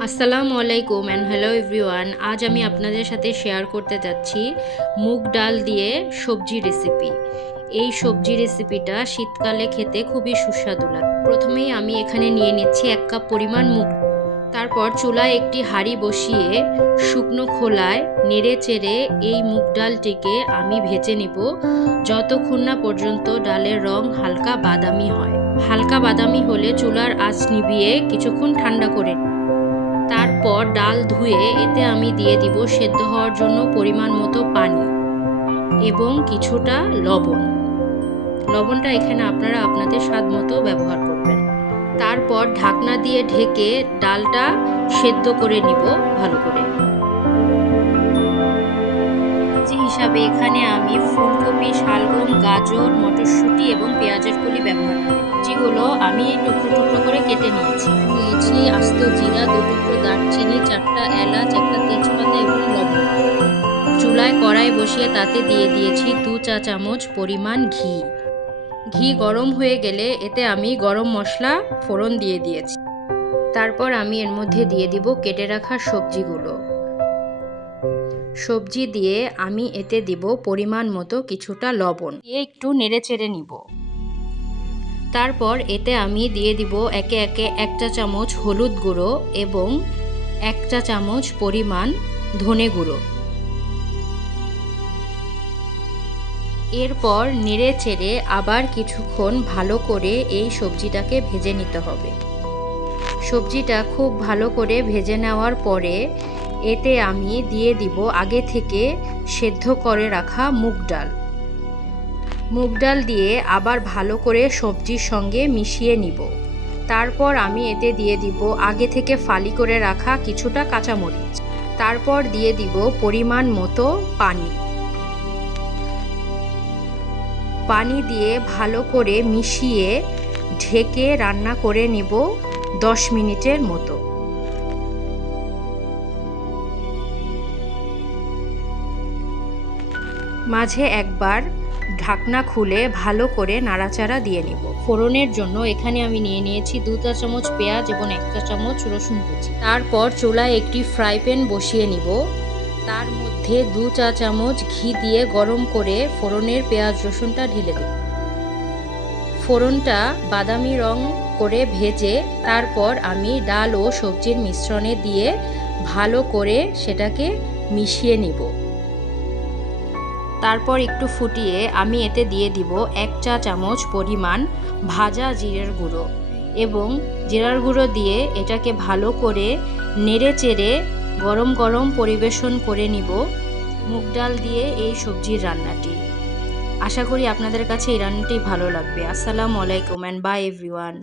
আসসালামু আলাইকুম and hello everyone. আজ আমি আপনাদের সাথে শেয়ার করতে যাচ্ছি মুগ ডাল দিয়ে সবজি রেসিপি। এই সবজি রেসিপিটা শীতকালে খেতে খুবই সুস্বাদু লাগে। প্রথমেই আমি এখানে নিয়ে নিচ্ছি 1 কাপ পরিমাণ মুগ। তারপর চুলায় একটি হাঁড়ি বসিয়ে শুকনো খোলায় নেড়ে চেড়ে এই মুগ ডালটিকে আমি ভেজে নিব যতক্ষণ না পর্যন্ত ডালের রং হালকা বাদামি হয়। হালকা বাদামি হলে চুলার আঁচ নিভিয়ে কিছুক্ষণ ঠান্ডা করে তারপর ডাল ধুয়ে এতে আমি দিয়ে দিব সেদ্ধ হওয়ার জন্য পরিমাণ মতো পানি এবং কিছুটা লবণ। লবণটা এখানে আপনারা আপনাদের স্বাদ মতো ব্যবহার করবেন। তারপর ঢাকনা দিয়ে ঢেকে ডালটা সেদ্ধ করে নিব ভালো করে। সবজি হিসাবে এখানে আমি ফুলকপি, শালগম, গাজর, মটরশুঁটি এবং পেঁয়াজের কলি ব্যবহার করি। যেগুলো আমি টুকরো টুকরো করে কেটে নিয়েছি। আস্ত জিরা, 2 টুকরো দারচিনি, 4টা এলাচ, 1টা তেজপাতা এবং লবণ। চুলায় কড়াই বসিয়ে তাতে দিয়ে দিয়েছি 2 চা চামচ পরিমাণ ঘি। ঘি গরম হয়ে গেলে এতে আমি গরম মশলা ফোড়ন দিয়ে দিয়েছি। তারপর আমি এর মধ্যে দিয়ে দিব কেটে রাখা সবজিগুলো। সবজি দিয়ে আমি এতে দিব পরিমাণ মতো কিছুটা লবণ দিয়ে একটু নেড়ে চেড়ে নিব। তারপর এতে আমি দিয়ে দিব একে একে 1 চা চামচ হলুদ গুঁড়ো এবং 1 চা চামচ পরিমাণ ধনে গুঁড়ো। এরপর নেড়ে চেড়ে আবার কিছুক্ষণ ভালো করে এই সবজিটাকে ভেজে নিতে হবে। সবজিটা খুব ভালো করে ভেজে নেওয়ার পরে এতে আমি দিয়ে দিব আগে থেকে সেদ্ধ করে রাখা মুগ ডাল। মুগ ডাল দিয়ে আবার ভালো করে সবজির সঙ্গে মিশিয়ে নিব। তারপর আমি এতে দিয়ে দিব আগে থেকে ফালি করে রাখা কিছুটা কাঁচামরিচ। তারপর দিয়ে দিব পরিমাণ মতো পানি। পানি দিয়ে ভালো করে মিশিয়ে ঢেকে রান্না করে নিব 10 মিনিটের মতো। মাঝে একবার ঢাকনা খুলে ভালো করে নাড়াচাড়া দিয়ে নিব। ফোড়নের জন্য এখানে আমি নিয়ে নিয়েছি 2 চা চামচ পেঁয়াজ এবং 1 চা চামচ রসুন কুচি। তারপর চুলায় একটি ফ্রাই প্যান বসিয়ে নিব। তার মধ্যে 2 চা চামচ ঘি দিয়ে গরম করে ফোড়নের পেঁয়াজ রসুনটা ঢেলে দেব। ফোড়নটা বাদামি রং করে ভেজে তারপর আমি ডাল ও সবজির মিশ্রণে দিয়ে ভালো করে সেটাকে মিশিয়ে নিব। তারপর একটু ফুটিয়ে আমি এতে দিয়ে দিব 1 চা চামচ পরিমাণ ভাজা জিরের গুঁড়ো এবং জিরার গুঁড়ো দিয়ে এটাকে ভালো করে নেড়ে চেড়ে গরম গরম পরিবেশন করে নিব মুগ ডাল দিয়ে এই সবজির রান্নাটি। আশা করি আপনাদের কাছে এই রান্নাটি ভালো লাগবে। আসসালামু আলাইকুম অ্যান্ড বাই এভরিওয়ান।